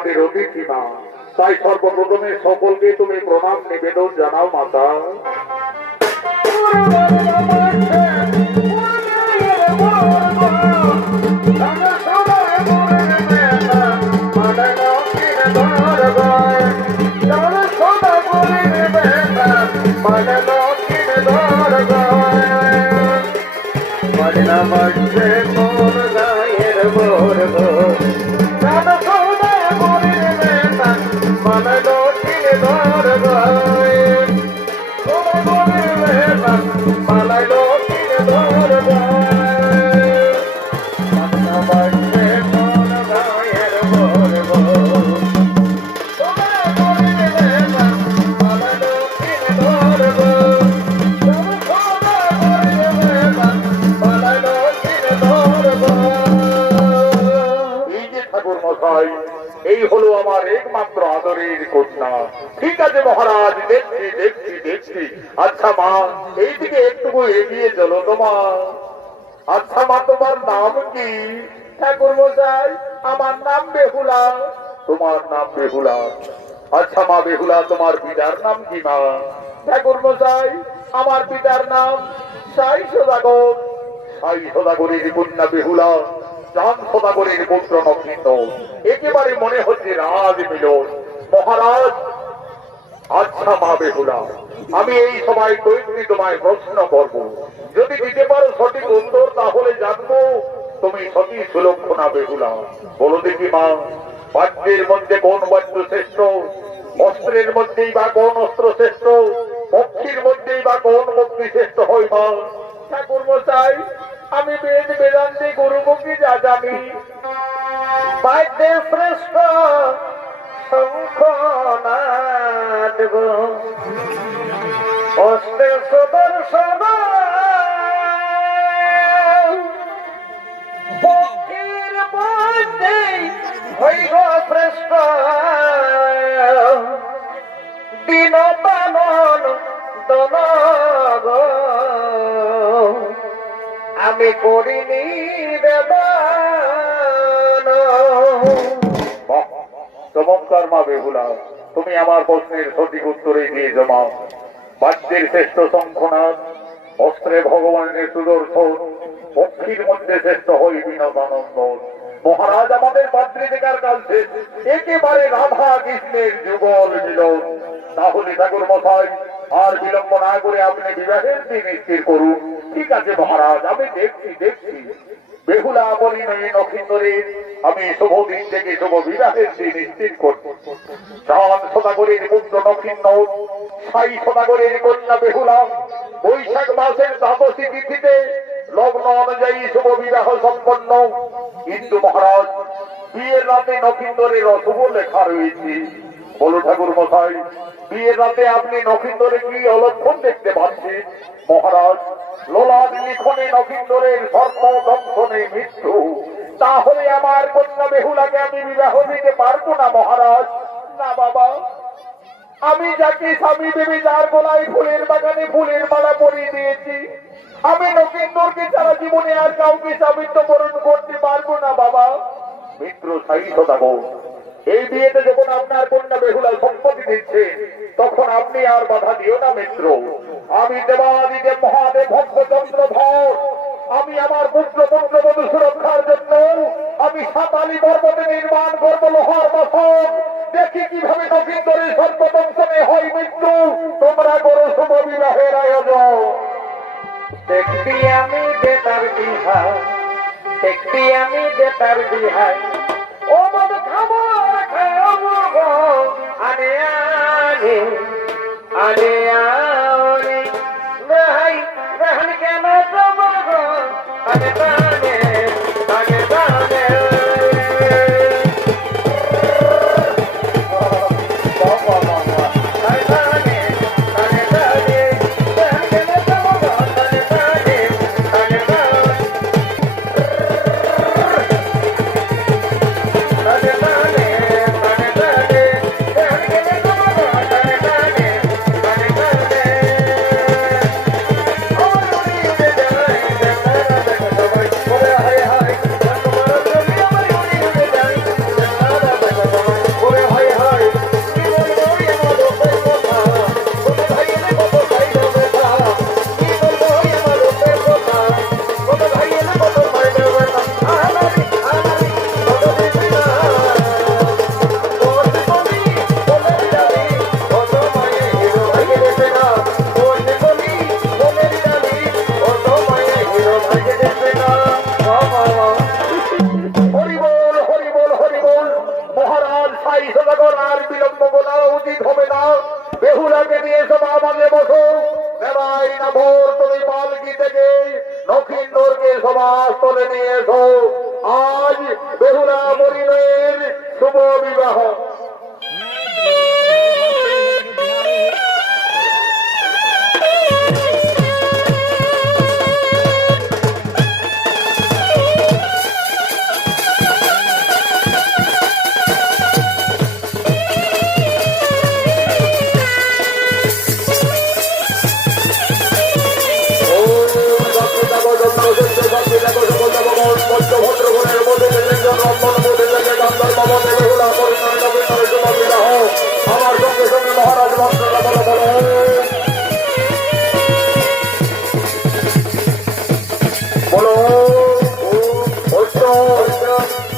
আমাদের অতিথি মা, তাই সর্বপ্রথমে সকলকে তুমি প্রণাম নিবেদন জানাও মাতা। এই হলো আমার একমাত্র আদরের কন্যা। ঠিক আছে মহারাজ, দেখছি দেখছি দেখছি। আচ্ছা মা, এইদিকে একটু এগিয়ে চলো তোমার। আচ্ছা মা, তোমার নাম কি? ঠাকুর মশাই, আমার নাম বেহুলা। তোমার নাম বেহুলা? আচ্ছা মা বেহুলা, তোমার পিতার নাম কি মা? ঠাকুর মশাই, আমার পিতার নাম সাই সদাগর। সাই সদাগরের কন্যা বেহুলা, চাঁদ সদাগরের পুত্র নক্ষিত। একেবারে মনে হচ্ছে রাজ মিলন মহারাজ। আচ্ছা মা বেহুলা, আমি এই সময় কয়েকটি তোমায় প্রশ্ন করব, যদি দিতে পারো সঠিক উত্তর তাহলে জানবো তুমি সতী সুলক্ষণা বেহুলা। বলো দেখি মা, বাদ্যের মধ্যে কোন বাদ্য শ্রেষ্ঠ? অস্ত্রের মধ্যেই বা কোন অস্ত্র শ্রেষ্ঠ? পক্ষীর মধ্যেই বা কোন পক্ষী শ্রেষ্ঠ হয় মা? ঠাকুর মশাই, আমি বেদ বেদান্তে গুরুমুখী যা জানি, বাদ্যে শ্রেষ্ঠ শঙ্খনাদ, অস্ত্রে সুদর্শন, পক্ষীর মধ্যে হইল শ্রেষ্ঠ দীনপালন দনগ। আমি করিনি বেদান। চমৎকার মা বেহুলা, তুমি আমার প্রশ্নের সঠিক উত্তরে দিয়ে জমা। বাদ্যের শ্রেষ্ঠ শঙ্খনাদ, অস্ত্রে ভগবানের সুদর্শন, পক্ষীর মধ্যে শ্রেষ্ঠ হই বিনোদানন্দ। মহারাজ, আমাদের পাত্রীদের কাছে একেবারে রাধা কৃষ্ণের যুগল মিলন। তাহলে ঠাকুর মশাই, আর বিলম্ব না করে আপনি বিবাহের দিন স্থির করুন। ঠিক আছে মহারাজ, আমি দেখছি দেখছি। বেহুলা পরিণয়ে নক্ষত্রের আমি শুভ দিন থেকে শুভ বিবাহের দিন স্থির করব। চাঁদ সদাগরের পুত্র নক্ষত্র, সাই সদাগরের কন্যা বেহুলা, বৈশাখ মাসের দ্বাদশী তিথিতে লগ্ন অনুযায়ী শুভ বিবাহ সম্পন্ন। কিন্তু মহারাজ, বিয়ের রাতে নক্ষত্রের অশুভ লেখা রয়েছে। বলো ঠাকুর মশাই, বিয়ের রাতে আপনি নক্ষত্রে কি অলক্ষণ দেখতে পাচ্ছেন? মহারাজ, লোলাদ লিখনে নক্ষত্রের সর্প দংশনে মৃত্যু। তাহলে আমার কন্যা বেহুলাকে আমি বিবাহ দিতে পারবো না মহারাজ। না বাবা, আমি যাকে স্বামী দেবী যার গলায় ফুলের বাগানে ফুলের মালা পরিয়ে দিয়েছি, আমি নক্ষত্রকে সারা জীবনে আর কাউকে স্বামিত্ব বরণ করতে পারবো না বাবা। মিত্র সাই সদাগর, এই বিয়েতে যখন আপনার কন্যা বেহুলা সম্পত্তি দিচ্ছে, তখন আপনি আর বাধা দিও না মিত্র। আমি দেবাদিদেব মহাদেব ভক্তচন্দ্র ধর, আমি আমার পুত্র পুত্রবধূ সুরক্ষার জন্য আমি সাতালি পর্বতে নির্মাণ করবো লোহার বাসন। দেখি কিভাবে নক্ষত্রের সর্বদংশনে হয় মৃত্যু। তোমরা করো শুভ বিবাহের আয়োজন। দেখবি আমি বেতার বিহার, দেখবি আমি বেতার বিহার। ও মন খাবার খাবো গো, আনে আনে আনে আনে ভাই রহন কেন যাবো গো, আনে আনে আনে আনে। সেবাই না ভোর তুমি পালকি থেকে নক্ষিন্দরকে সভাস্থলে নিয়ে এসো। আজ বেহুলা পরিণয়ের শুভ বিবাহ। আমার সঙ্গে সঙ্গে মহারাজ মন্ত্রটা বলো বলো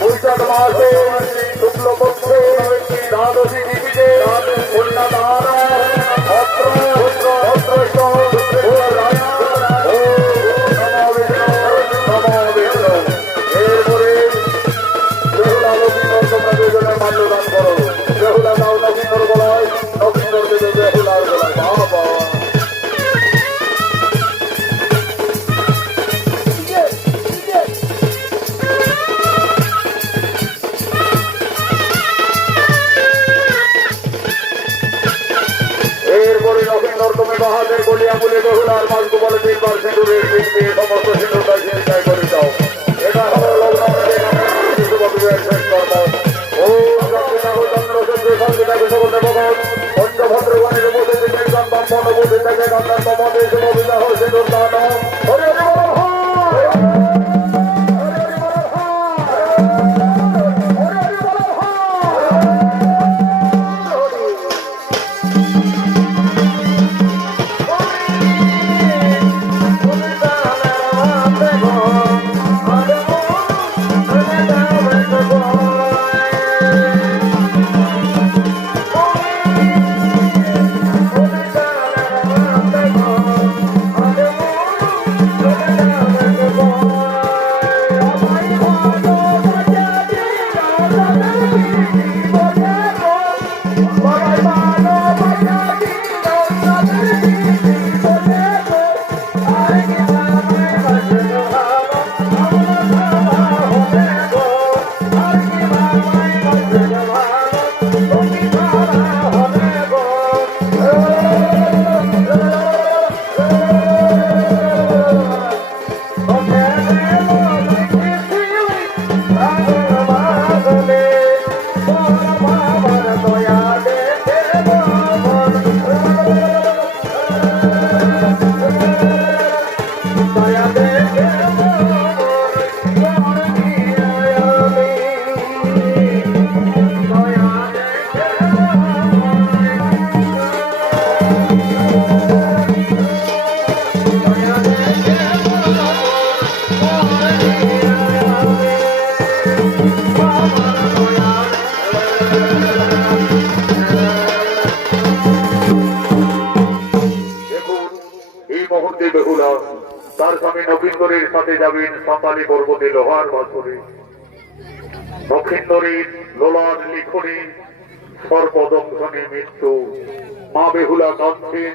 বৈশাখ মাসে শুক্লপক্ষে দ্বাদশী দিবিতে কন্যাদান এরপরে বেহুলা নবীনর তোমরা দুজনে মাল্যদান করো। বেহুলা দাও নবীনর গলায়, নবীনর দেবে বেহুলার গলায়। বাবা এরপরে নবীনর তুমি বাহাদের গলিয়া বলে বেহুলার মাঝ বলে 3 বার সিঁদুরের পিঠ দিয়ে সমস্ত সিঁদুরটা ছিনতাই করে দাও। এটা হলো লগ্নের শেষ কর্ম। ও পঞ্চভদ্রগণের মধ্যে থেকে ব্রাহ্মণ বুদ্ধি থেকে গন্ধার মমতে শুভ বিবাহ সিঁদুর দান। হরে হরে বল হয়। তার স্বামী নবীনগরের সাথে যাবেন সাঁতালি পর্বতে লোহার বাছরে। নক্ষিন্দরীর লোলার লিখনে সর্বদংশনে মৃত্যু। মা বেহুলা কাঁদছেন,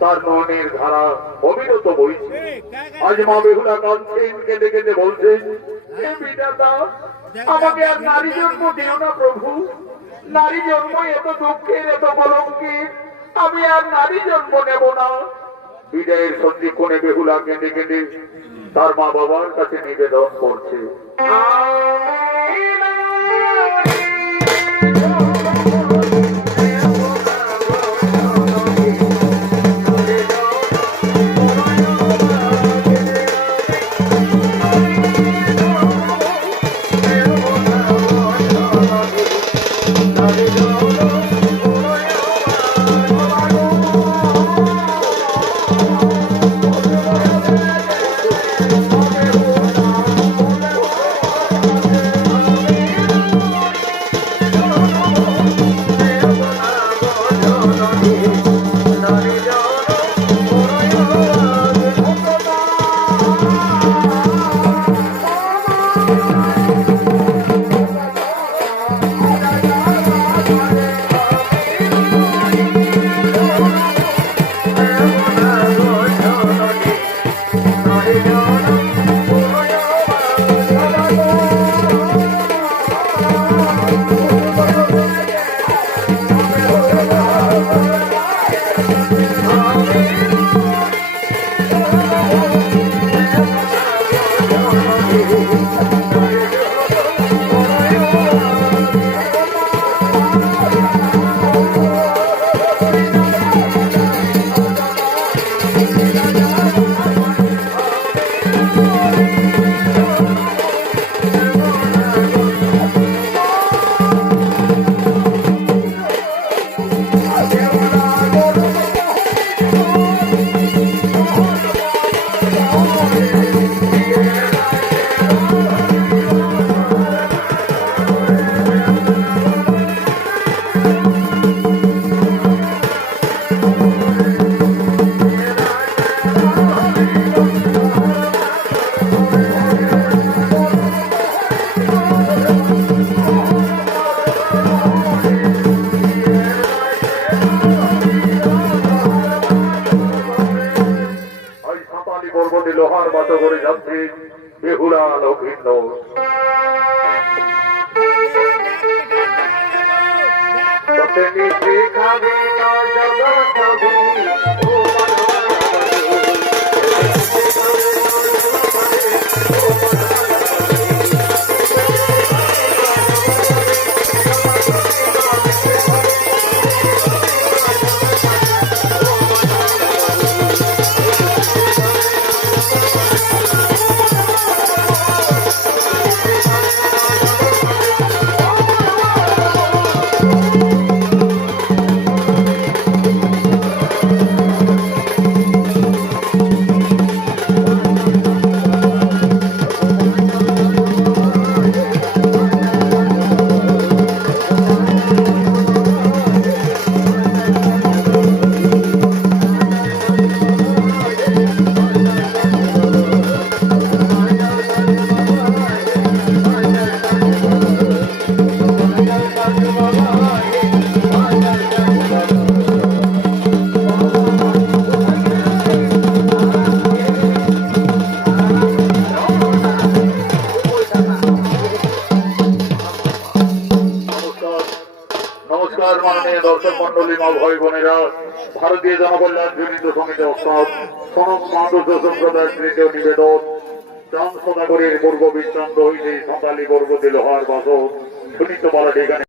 তার নয়নের ধারা অবিরত বইছে। আজ মা বেহুলা কাঁদছেন, কেঁদে কেঁদে বলছেন, হে বিধাতা, আমাকে আর নারী জন্ম দিও না প্রভু। নারী জন্ম এত দুঃখের, এত কলঙ্কের, আমি আর নারী জন্ম নেব না। বিদায়ের সন্ধিক্ষণে বেহুলা কেঁদে কেঁদে তার মা বাবার কাছে নিবেদন করছে। পর্বতে লোহার মতো করে যাচ্ছে বেহুলা লক্ষিন্দ। নমস্কার মাননীয় দর্শক মন্ডলী মা ভাই বোনেরা, ভারতীয় জনকল্যাণ জড়িত সমিতি অর্থাৎ সনদ মাদুস সম্প্রদায়ের তৃতীয় নিবেদন চাঁদ সদাগরের পূর্ব বিচ্ছন্দ হইতে সকালী পর্বতে লোহার বাসক সুনীত পালাটি এখানে